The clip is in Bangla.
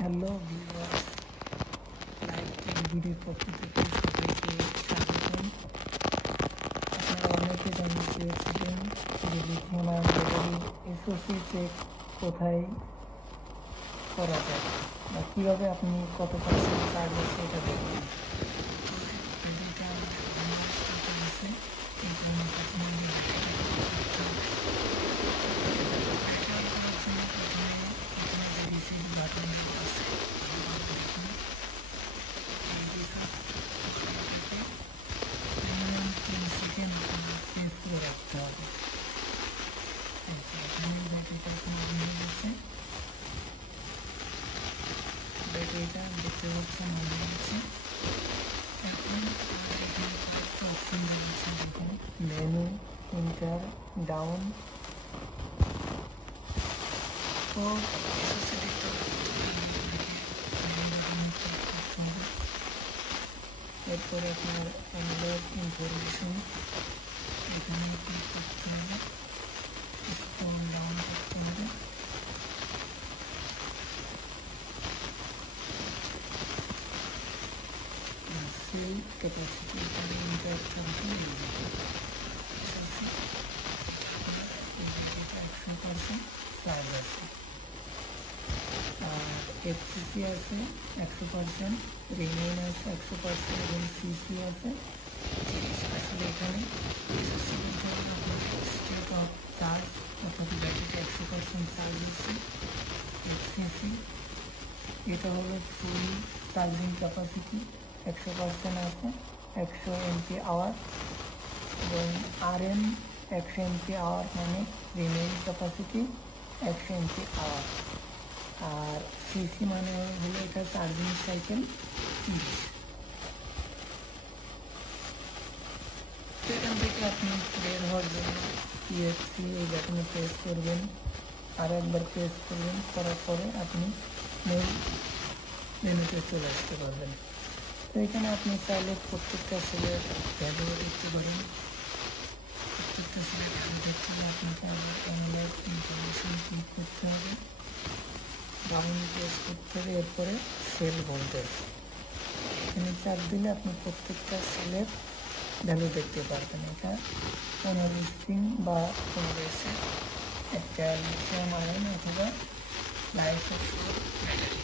হ্যালো ভিউয়ার্স, লাইভ টেক ভিডিওর পক্ষ থেকে সবাইকে স্বাগতম। আপনারা অনেকে জানতে চেয়েছিলেন যে লিথিয়াম আয়ন ব্যাটারির এসওসি চেক কোথায় করা যায় বা কীভাবে আপনি কত পার্সেন্ট চার্জ আছে এটা দেখবেন। ভিডিওটা আছে এই কারণে আপনাদের রিসিভ বাটন আছে সেকেন্ড প্রেস করে রাখতে হবে। এখানে ব্যাটারিটা হয়ে গেছে, ব্যাটারিটা দেখতে পাচ্ছেন অন হয়েছে। এখন এখানে কয়েকটা অপশন রয়েছে, দেখুন মেনু, ইন্টার, ডাউন। তো এরপরে আপনার অ্যান্ড্রয়েড ইনফরমেশন এখানে ক্লিক করতে হবে, স্ক্রল ডাউন করতে হবে। সেল ক্যাপাসিটি এখানে ইন্টার করতে হবে, 100% চার্জ আছে। আর এফসিসি আছে 100%, রিমেইন আছে 100% এবং সিসি আছে 30। আসলে এখানে স্টেট অফ চার্জ অর্থাৎ ব্যাটারিটা 100% চার্জ হচ্ছে। এফসিসি এটা হলো ফুল চার্জিং ক্যাপাসিটি 100% আছে, 100 এমপি আওয়ার। এবং আরএম 100 এমপি আওয়ার মানে রিমেইন ক্যাপাসিটি 100 এমপি আওয়ার। আর সিসি মানে হলো এটা চার্জিং সাইকেল 30। তো এখান থেকে আপনি বের হওয়ার জন্য ইএফসি এই বাটনে প্রেস করবেন, আর একবার প্রেস করবেন, করার পরে আপনি মূল মেনুতে চলে আসতে পারবেন। তো এখানে আপনি চাইলে প্রত্যেকটা সেলের ভ্যালু দেখতে পারেন। প্রত্যেকটা সেলের ভ্যালু দেখতে হলে আপনাকে আগে অ্যানালাইজ ইনফরমেশন ক্লিক করতে হবে, ডাউন প্রেস করতে হবে, এরপরে সেল ভোল্টেজ এখানে চাপ দিলে আপনি প্রত্যেকটা সেলের ভ্যালু দেখতে পারবেন। এটা 15 স্প্রিং বা 15 একটা লিথিয়াম আয়ন অথবা লাইফ অফ ব্যাটারি।